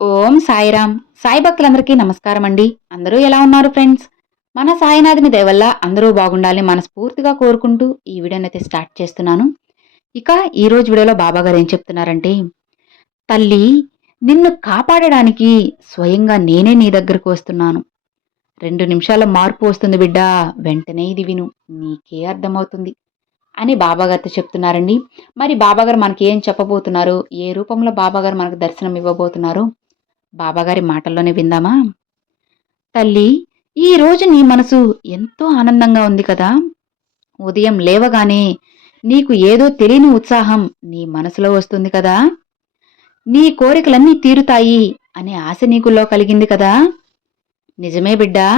ఓం సాయిరామ్. సాయి భక్తులందరికీ నమస్కారం అండి. అందరూ ఎలా ఉన్నారు ఫ్రెండ్స్? మన సాయినాథుని దయవల్ల అందరూ బాగుండాలని మనస్ఫూర్తిగా కోరుకుంటూ ఈ వీడియోనైతే అయితే స్టార్ట్ చేస్తున్నాను. ఇక ఈరోజు వీడియోలో బాబా గారు ఏం చెప్తున్నారంటే తల్లి నిన్ను కాపాడడానికి స్వయంగా నేనే నీ దగ్గరకు వస్తున్నాను. రెండు నిమిషాల మార్పు వస్తుంది బిడ్డ వెంటనే ఇది విను. నీకే అర్థమవుతుంది. అని బాబాగారితో చెప్తున్నారండి. మరి బాబాగారు మనకి ఏం చెప్పబోతున్నారు ఏ రూపంలో బాబాగారు మనకు దర్శనం ఇవ్వబోతున్నారు బాబాగారి మాటల్లోనే విందామా? తల్లి ఈ రోజు నీ మనసు ఎంతో ఆనందంగా ఉంది కదా? ఉదయం లేవగానే నీకు ఏదో తెలియని ఉత్సాహం నీ మనసులో వస్తుంది కదా? నీ కోరికలన్నీ తీరుతాయి అనే ఆశ నీకులో కలిగింది కదా? నిజమే బిడ్డా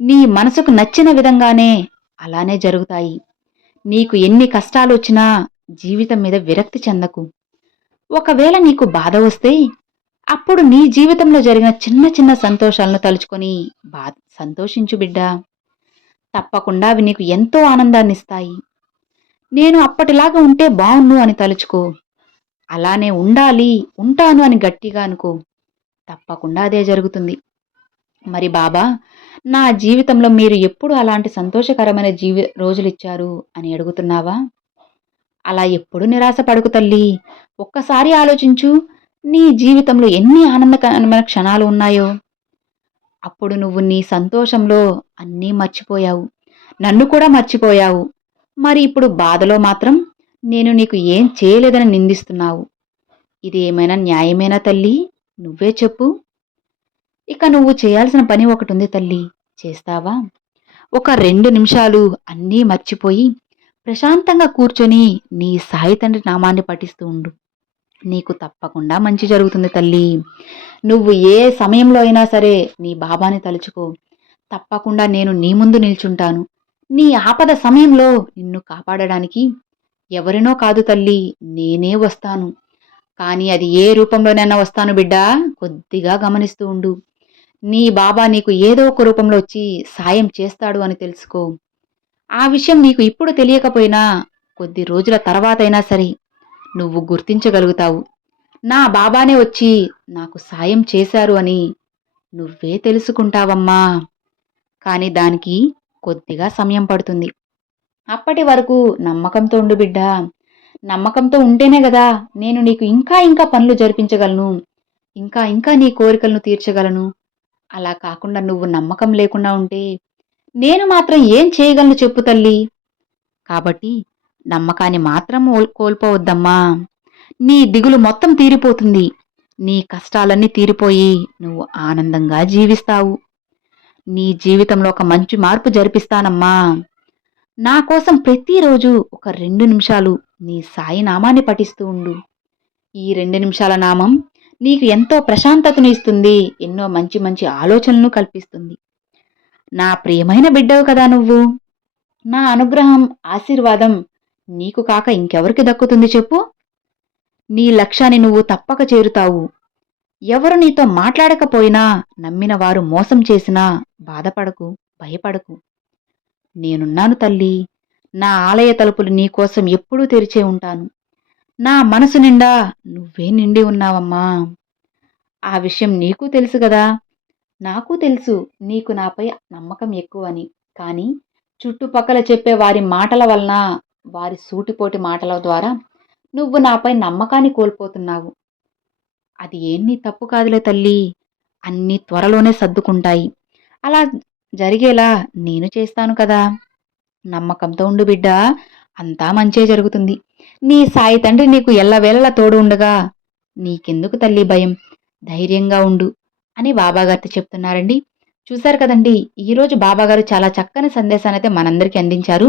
నీ మనసుకు నచ్చిన విధంగానే అలానే జరుగుతాయి. నీకు ఎన్ని కష్టాలు వచ్చినా జీవితం మీద విరక్తి చెందకు. ఒకవేళ నీకు బాధ వస్తే అప్పుడు నీ జీవితంలో జరిగిన చిన్న చిన్న సంతోషాలను తలుచుకొని బా సంతోషించు బిడ్డా. తప్పకుండా అవి నీకు ఎంతో ఆనందాన్ని ఇస్తాయి నేను అప్పటిలాగా ఉంటే బావున్ను అని తలుచుకో. అలానే ఉండాలి ఉంటాను అని గట్టిగా అనుకో. తప్పకుండా అదే జరుగుతుంది. మరి బాబా నా జీవితంలో మీరు ఎప్పుడు అలాంటి సంతోషకరమైన జీవి రోజులు ఇచ్చారు అని అడుగుతున్నావా? అలా ఎప్పుడు నిరాశ పడుకు తల్లి. ఒక్కసారి ఆలోచించు. నీ జీవితంలో ఎన్ని ఆనందకరమైన క్షణాలు ఉన్నాయో? అప్పుడు నువ్వు నీ సంతోషంలో అన్నీ మర్చిపోయావు. నన్ను కూడా మర్చిపోయావు. మరి ఇప్పుడు బాధలో మాత్రం నేను నీకు ఏం చేయలేదని నిందిస్తున్నావు. ఇది ఏమైనా న్యాయమేనా తల్లి? నువ్వే చెప్పు. ఇక నువ్వు చేయాల్సిన పని ఒకటి ఉంది తల్లి. చేస్తావా? ఒక రెండు నిమిషాలు అన్నీ మర్చిపోయి ప్రశాంతంగా కూర్చొని నీ సాయి తండ్రి నామాన్ని పఠిస్తూ ఉండు. నీకు తప్పకుండా మంచి జరుగుతుంది తల్లి. నువ్వు ఏ సమయంలో అయినా సరే నీ బాబాని తలుచుకో. తప్పకుండా నేను నీ ముందు నిల్చుంటాను. నీ ఆపద సమయంలో నిన్ను కాపాడడానికి ఎవరినో కాదు తల్లి నేనే వస్తాను. కానీ అది ఏ రూపంలోనైనా వస్తాను బిడ్డా. కొద్దిగా గమనిస్తూ ఉండు. నీ బాబా నీకు ఏదో ఒక రూపంలో వచ్చి సాయం చేస్తాడు అని తెలుసుకో. ఆ విషయం నీకు ఇప్పుడు తెలియకపోయినా కొద్ది రోజుల తర్వాతైనా సరే నువ్వు గుర్తించగలుగుతావు. నా బాబానే వచ్చి నాకు సాయం చేశారు అని నువ్వే తెలుసుకుంటావమ్మా. కానీ దానికి కొద్దిగా సమయం పడుతుంది. అప్పటి వరకు నమ్మకంతో ఉండు బిడ్డ. నమ్మకంతో ఉంటేనే కదా నేను నీకు ఇంకా ఇంకా పనులు జరిపించగలను. ఇంకా ఇంకా నీ కోరికలను తీర్చగలను. అలా కాకుండా నువ్వు నమ్మకం లేకుండా ఉంటే నేను మాత్రం ఏం చేయగలను చెప్పు తల్లి. కాబట్టి నమ్మకాన్ని మాత్రం కోల్పోవద్దమ్మా. నీ దిగులు మొత్తం తీరిపోతుంది. నీ కష్టాలన్నీ తీరిపోయి నువ్వు ఆనందంగా జీవిస్తావు. నీ జీవితంలో ఒక మంచి మార్పు జరిపిస్తానమ్మా. నా కోసం ప్రతిరోజు ఒక రెండు నిమిషాలు నీ సాయి నామాన్ని పఠిస్తూ ఉండు. ఈ రెండు నిమిషాల నామం నీకు ఎంతో ప్రశాంతతను ఇస్తుంది ఎన్నో మంచి మంచి ఆలోచనలను కల్పిస్తుంది. నా ప్రియమైన బిడ్డవు కదా నువ్వు. నా అనుగ్రహం ఆశీర్వాదం నీకు కాక ఇంకెవరికి దక్కుతుంది చెప్పు? నీ లక్ష్యాన్ని నువ్వు తప్పక చేరుతావు. ఎవరు నీతో మాట్లాడకపోయినా నమ్మిన వారు మోసం చేసినా బాధపడకు భయపడకు. నేనున్నాను తల్లి నా ఆలయ తలుపులు నీకోసం ఎప్పుడూ తెరిచే ఉంటాను. నా మనసు నిండా నువ్వే నిండి ఉన్నావమ్మా. ఆ విషయం నీకు తెలుసు కదా. నాకు తెలుసు నీకు నాపై నమ్మకం ఎక్కువని. కానీ చుట్టుపక్కల చెప్పే వారి మాటల వలన వారి సూటిపోటి మాటల ద్వారా నువ్వు నాపై నమ్మకాన్ని కోల్పోతున్నావు. అది ఏం నీ తప్పు కాదులే తల్లి. అన్నీ త్వరలోనే సర్దుకుంటాయి. అలా జరిగేలా నేను చేస్తాను కదా. నమ్మకంతో ఉండు బిడ్డ. అంతా మంచే జరుగుతుంది. నీ సాయి తండ్రి నీకు ఎల్లవేళలా తోడు ఉండగా నీకెందుకు తల్లి భయం? ధైర్యంగా ఉండు అని బాబాగారితో చెప్తున్నారండి. చూశారు కదండి ఈరోజు బాబాగారు చాలా చక్కని సందేశాన్ని అయితే మనందరికీ అందించారు.